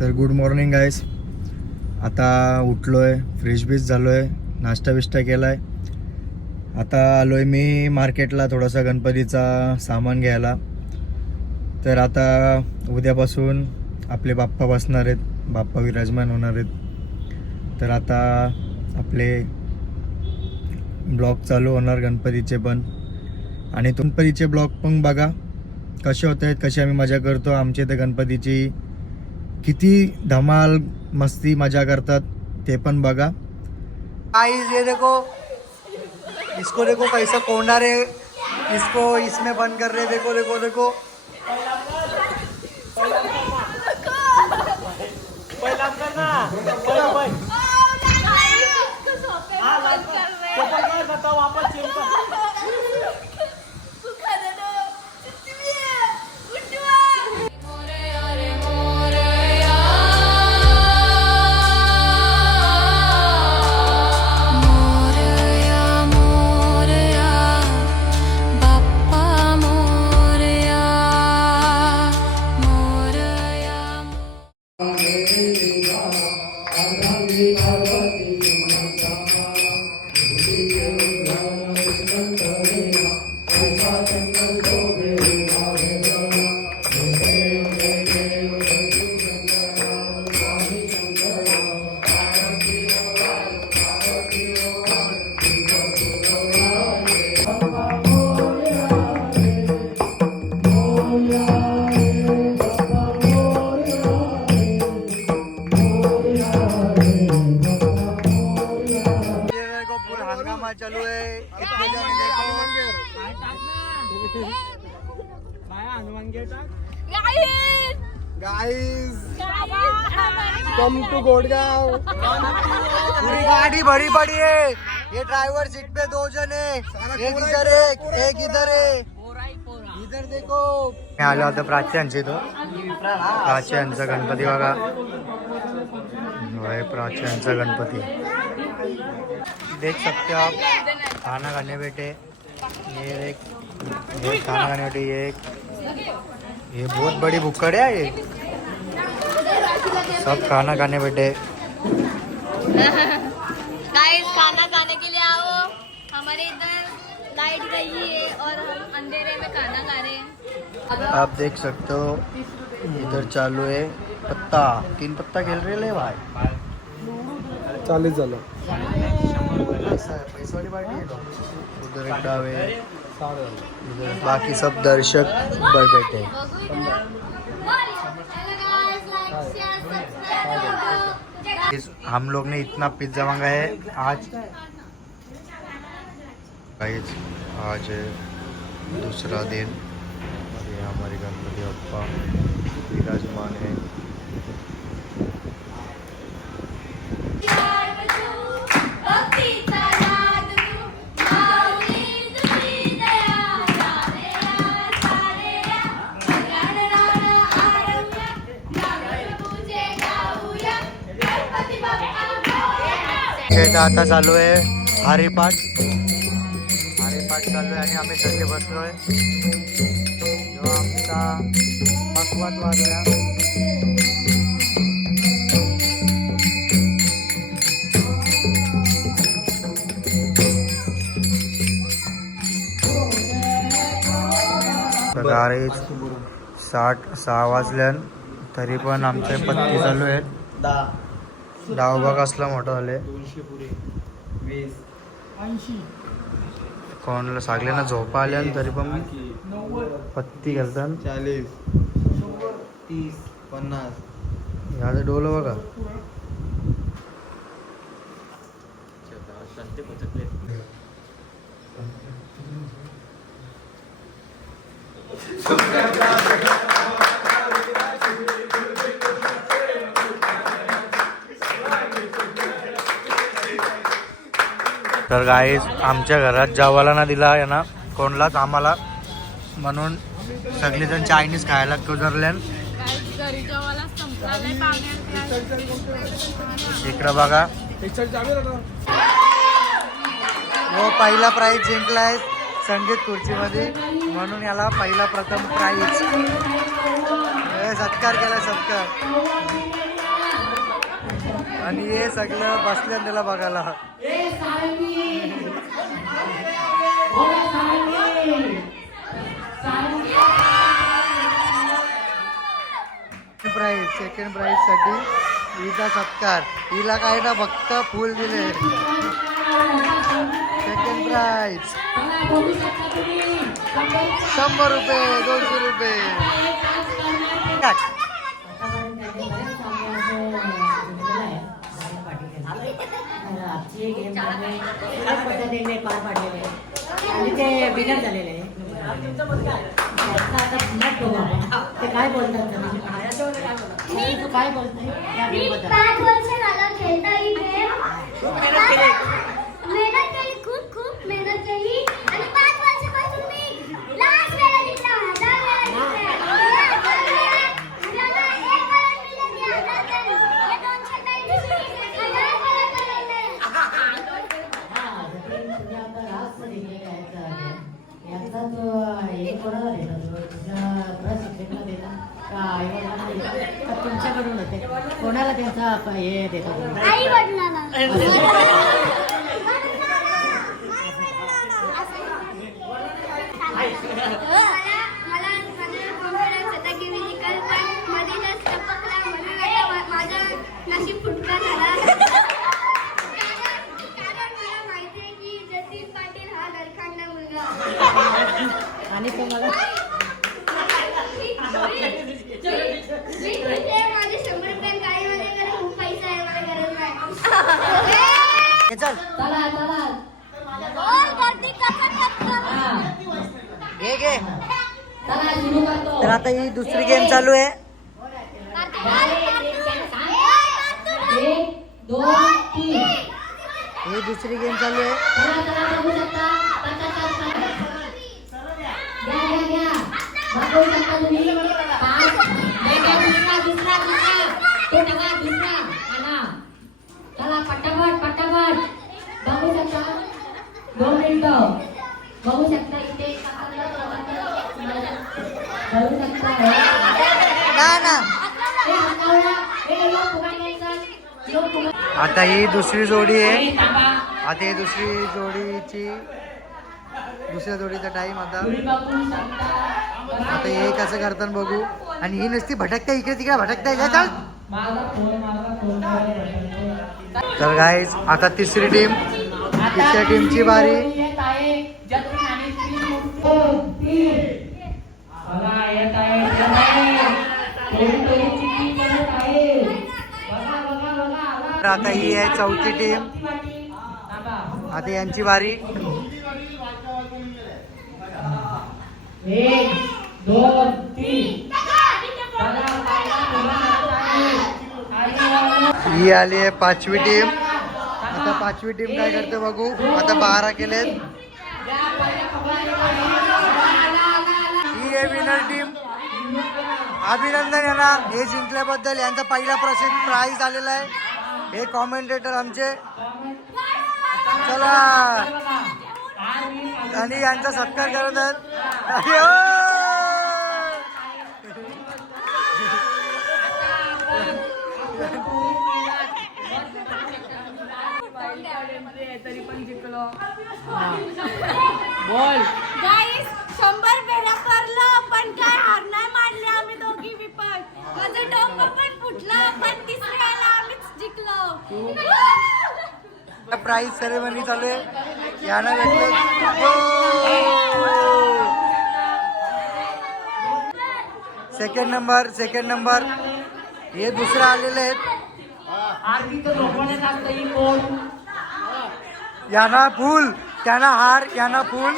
तर good morning guys. आता उठलो आहे, फ्रेश बीस झालो आहे, नाश्ता बिष्टा केला आहे. आता आलो आहे मी मार्केटला थोडासा गणपतीचा सामान घ्यायला. तर आता उद्यापासून आपले बाप्पा बसणार आहेत, बाप्पा विराजमान होणार आहेत. तर आता आपले ब्लॉग चालू होणार गणपतीचे पण. आणि गणपतीचे ब्लॉग पण बघा कसे होत आहेत, कशी आम्ही मजा करतो. आमच्या इथे गणपतीची किती धमाल मस्ती मजा करतात ते पण बघा. गाइस ये देखो, इसको देखो कैसा कोंडा रे, इसको इसमें बंद कर रहे. देखो देखो देखो चालू है. Come to गोड़गांव. पूरी गाड़ी भरी पड़ी है. ये ड्राइवर सीट पे 2 जन है, एक इधर है, एक इधर है. इधर देखो. मी आलो आता प्राच्यांची तो प्राच्यांचा गणपती बघा. प्राच्यांचा गणपती देख सकते हो आप. खाना खाने बैठे, ये एक खाना खाने बैठे. ये बहुत बड़ी भुक्कड़ है. ये सब खाना खाने बैठे. गाइस खाना खाने के लिए आओ. हमारे इधर लाइट गई है और हम अंधेरे में खाना खा रहे हैं. आप देख सकते हो इधर चालू है पत्ता. 3 पत्ता खेल रहे भाई. 40 झालं. पैसवाली पार्टी है. उधर एक डावे, इधर बाकी सब दर्शक पर बैठे. हम लोग ने इतना पिज्जा मांगा है आज. आज है दूसरा दिन और ये हमारे गणपति बप्पा विराजमान है. आता चालू आहे हरिपाठ चालू आहे आणि आम्ही सगळे बसलोय. आमचा भगवत वाजल्या. गाडी 6 वाजल्यान तरी पण आमचे पत्ती चालू आहेत. डाव बघ असला मोठा झाले. कोणाला सागल्याना झोपा आल्या तरी पण पत्ती घालतात. 40 30 50. ह्याचं डोलं बघा. तर गाईस आमच्या घरात जेवायला ना दिला आहे ना कोणलाच आम्हाला, म्हणून सगळेजण चायनीज खायला गुजरल्यान. इकडं बघा हो पहिला प्राइज जिंकलाय संगीत खुर्चीमध्ये, म्हणून याला पहिला प्रथम प्राइज. सत्कार केलाय सत्कार. आणि हे सगळं बसल्या त्याला बघायला. प्राइज सेकंड प्राइज साठी हिचा सत्कार. हिला काय ना फक्त फुल दिले. सेकंड प्राइज 100 रुपये 200 रुपये. पद्धतीने पार पाडलेले आणि ते विनर झालेले. ते काय बोलतात तू काय बोलताय? मी 5 वर्ष झालं खेळता ही गेम. मेहनत केली, खूप मेहनत केली आणि 5 वर्षापासून मी लास्ट वेळा जिंकला. 1000 वेळा जिंकला. मला 1 करोड मिळाले, 1000 तरी. हे 200 तरी. 1000 करोड मिळाले. तुम्ही आता रास्त दिलेला याचा तो हे कोणाला देता? तुझ्या प्रशिक्षकाला देता का आईवडिलांना देता का तुमच्याकडून होते? कोणाला त्यांचा हे देता तुम्ही? आई वडिलांना. मला कॉन्फिडन्स होता की मी जिंकल, पण मधीनच टपकला म्हणून आता माझं नशीब फुटका झाला. कारण मला माहिती आहे की जतीन पाटील हा गलखांडा मुलगा. आणि तुम्हाला मी तुझे माझे 100 रुपये गाडीमध्ये गेले, खूप पैसा आहे, मला गरज नाही. चल चला चला ओय, गर्दी कसं करतो? घे घे. चला सुरू करतो. तर आता ही दुसरी गेम चालू आहे. 1 2 3 ही दुसरी गेम चालू आहे. चला चला बघू शकता. घ्या बघू शकता तुम्ही. 5 दुसरा तो टाका दुसरा आणा. चला पटापट बघू शकता. 2 मिनिटं बघू शकता. इथे बघू शकता. ना ना. हे हातावरा हे लोक फुगायला आता ही दुसरी जोडी आहे. आता ही दुसऱ्या जोडीचा टाइम आता. आता हे कसं करताना बघू. आणि ही नुसती भटकता इकडे तिकडे भटकता का? चाल. तर गाईज आता तिसरी टीम. तिसऱ्या टीमची बारी. तर आता ही आहे चौथी टीम. आता यांची बारी. 1 2 3 ही आली आहे 5वी टीम. आता 5वी टीम काय करते बघू. आता 12 केलेत. ही आहे विनर टीम. अभिनंदन यांना हे जिंकल्याबद्दल. यांचा पहिला प्राइज आलेला आहे. हे कॉमेंटेटर आमचे. चला आणि यांचा सत्कार करत आहेत. अरे हो! बोल. गाईस 100 वेळा करलो, पण काय हार नाही मानले आम्ही दोघी पण. माझं डोकं पण फुटलं, पण तिसऱ्याला आम्हीच जिंकलो. प्राइज सेरेमनी चालू आहे. यांना भेटले सेकंड नंबर. हे दुसरं आलेले आहेत. यांना फुल, त्यांना हार, यांना फुल.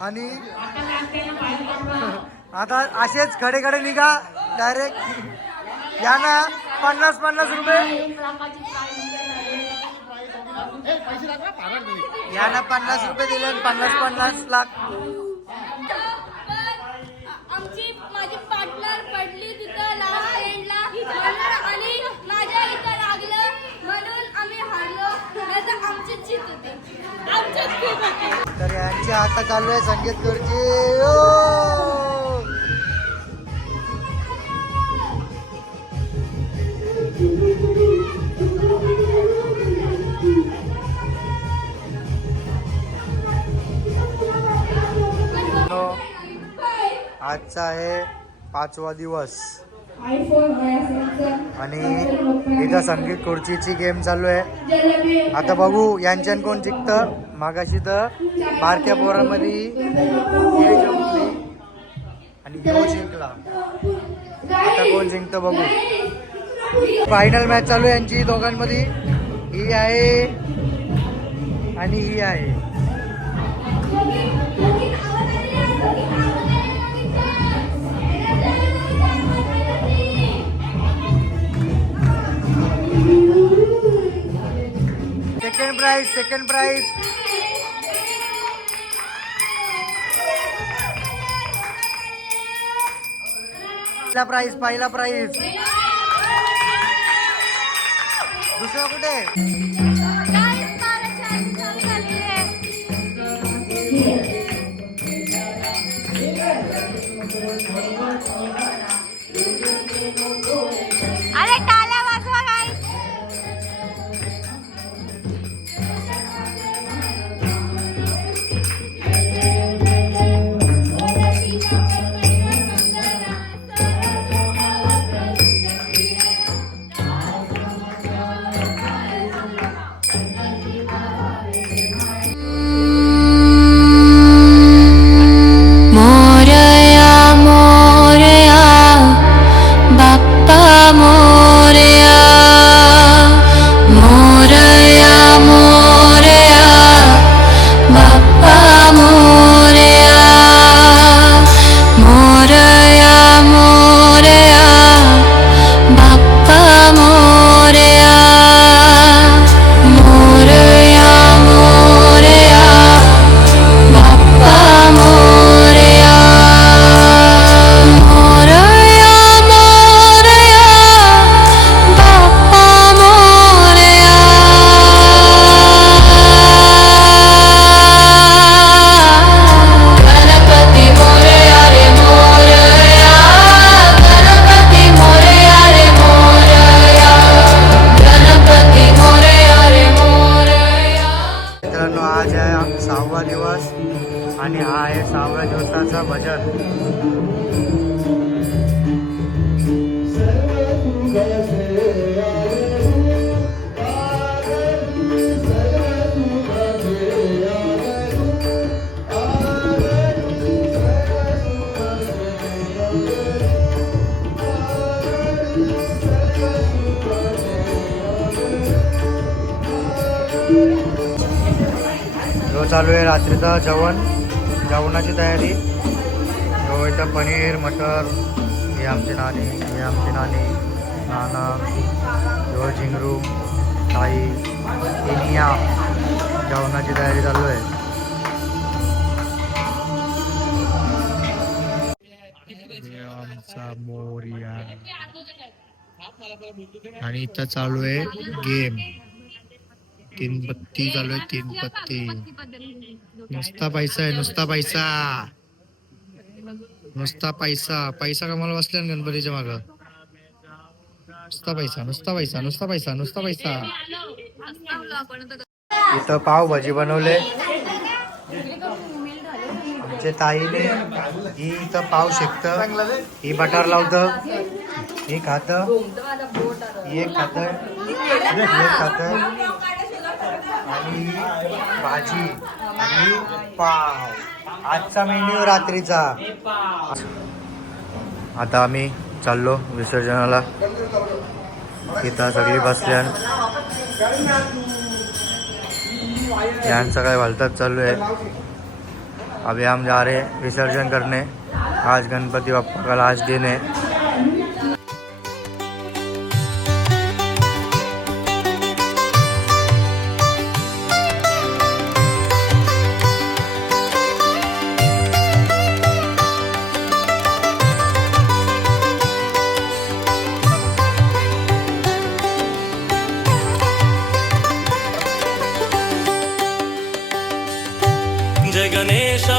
आणि आता असेच खडे निघा डायरेक्ट. यांना 50 रुपये. यांना 50 रुपये दिले. 50 लाख. माझी पार्टनर पडली तिथं लास्ट एंडला आणि माझ्या इथं लागलं म्हणून आम्ही हारलो. नाहीतर आमचीच जीत होती. तर यांची आता चालू आहे संगीत खुर्ची. आजचा आहे 5वा दिवस आणि इथं संगीत खुर्चीची गेम चालू आहे. आता बघू यांच्यान कोण जिंकतं. मागाशी तर बारक्या पोरांमध्ये हे जिंकले आणि ह्यो जिंकला. आता कोण जिंकतं बघू. फायनल मॅच चालू आहे यांची दोघांमध्ये. ही आहे आणि ही आहे. सेकंड प्राइज पहिला प्राइज दुसरा कुठे. अरे टाळ्या वाजवा काय. आज आहे 6वा दिवस आणि हा आहे 6व्या दिवसाचा भजन. जो चालू आहे रात्रीचा जेवणाची तयारी. जो इथं पनीर मटर हे आमचे नानी नाना जो झिंगरू ताई इनिया जेवणाची तयारी चालू आहे. आमचा मोरिया आणि इथं चालू आहे गेम. 3 पत्ती चालू आहे. 3 पत्ती. नुसता पैसा आहे. नुसता पैसा कमाला बसल्या गणपतीच्या माग. नुसता पैसा. इथं पावभाजी बनवले आमच्या ताईने. ही इथं पाव शेकत, ही बटार लावत, ही खात, एक खात आणि भाजी आणि पाव. आजचा मेन्यू रात्रीचा. आता आम्ही चाललो विसर्जनाला. इथं सगळी बसल्या. यांचं काय भलतात चालू आहे. अभी हम जा रहे हैं विसर्जन करने. आज गणपति बप्पा का लास्ट दिन है. जय गणेशा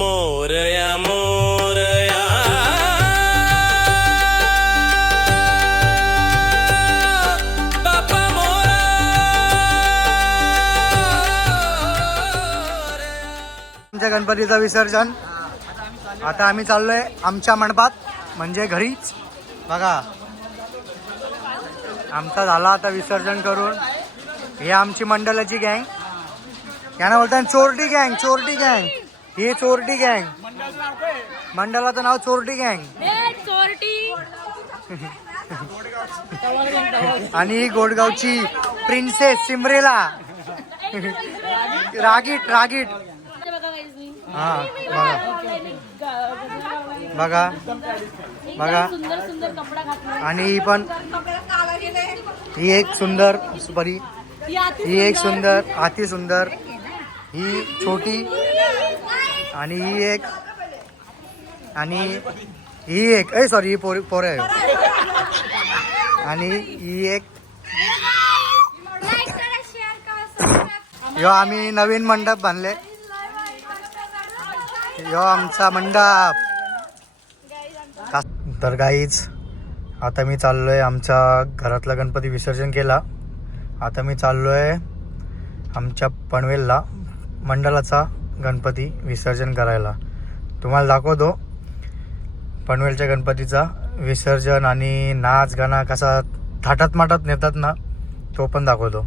मोरया मोरया बाप्पा मोरया. आमच्या गणपतीचं विसर्जन आता आम्ही चाललोय आमच्या मंडपात म्हणजे घरीच. बघा आमचा झाला आता विसर्जन करून. हे आमची मंडळाची गँग, यांना बोलतात चोरटी गँग. चोरटी गँग ही चोरटी गँग, मंडळाचं नाव चोरटी गँग. आणि ही गोडगावची प्रिन्सेस सिमरेला रागीट रागीट. हा बघा बघा बघा. सुंदर सुंदर कपडा घातला. आणि ही पण ही एक सुंदर परी, ही एक सुंदर अति सुंदर, ही छोटी आणि ही एक आणि ही एक सॉरी ही पोर आहे. आणि ही एक यो आम्ही नवीन मंडप बांधले. यो आमचा मंडप. तर गाईच आता मी चाललोय आमच्या घरातला गणपती विसर्जन केला. आता मी चाललोय आमच्या पनवेलला मंडळाचा गणपती विसर्जन करायला. तुम्हाला दाखवतो पनवेलच्या गणपतीचा विसर्जन आणि नाच गाणं कसा थाटात माटात नेतात ना, तो पण दाखवतो.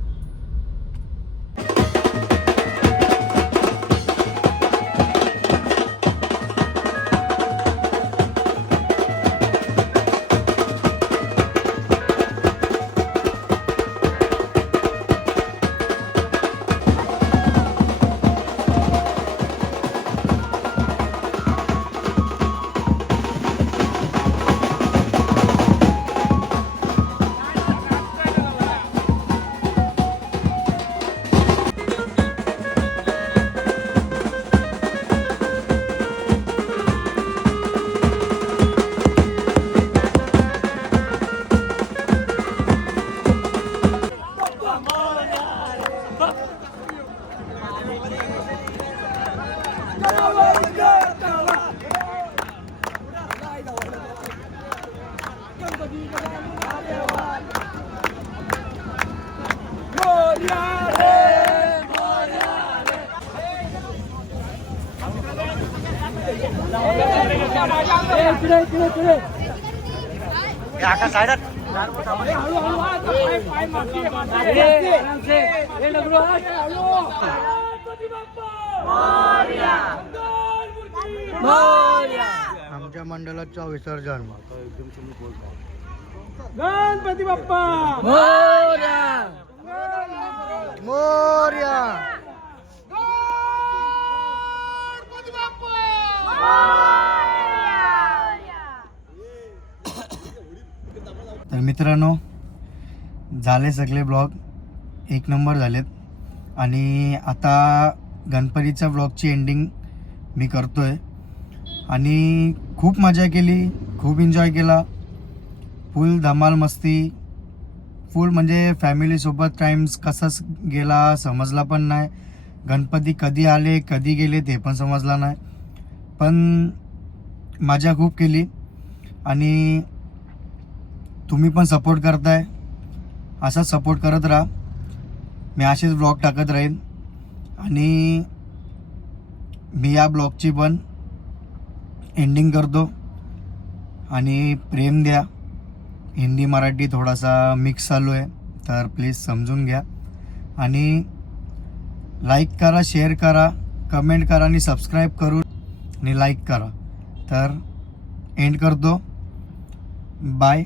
आमच्या मंडळाचं विसर्जन. गणपती बाप्पा मोरया. तर मित्रांनो झाले सगळे ब्लॉग एक नंबर झालेत. आणि आता गणपतीच्या ब्लॉगची एंडिंग मी करतोय. आणि खूप मजा केली, खूप एन्जॉय केला, फुल धमाल मस्ती, फुल म्हणजे फॅमिलीसोबत टाइम्स कसाच गेला समजला पण नाही. गणपती कधी आले कधी गेले ते पण समजला नाही, पण मजा खूप केली. आणि तुम्ही पण सपोर्ट करताय, असाच सपोर्ट करत राहा. मी असेच ब्लॉग टाकत राहीन. आणि मी या ब्लॉगची पण एंडिंग करतो. आणि प्रेम द्या. हिंदी मराठी थोडासा मिक्स चालू आहे, तर प्लीज समजून घ्या. आणि लाईक करा, शेअर करा, कमेंट करा आणि सबस्क्राईब करून आणि लाईक करा. तर एंड करतो. बाय.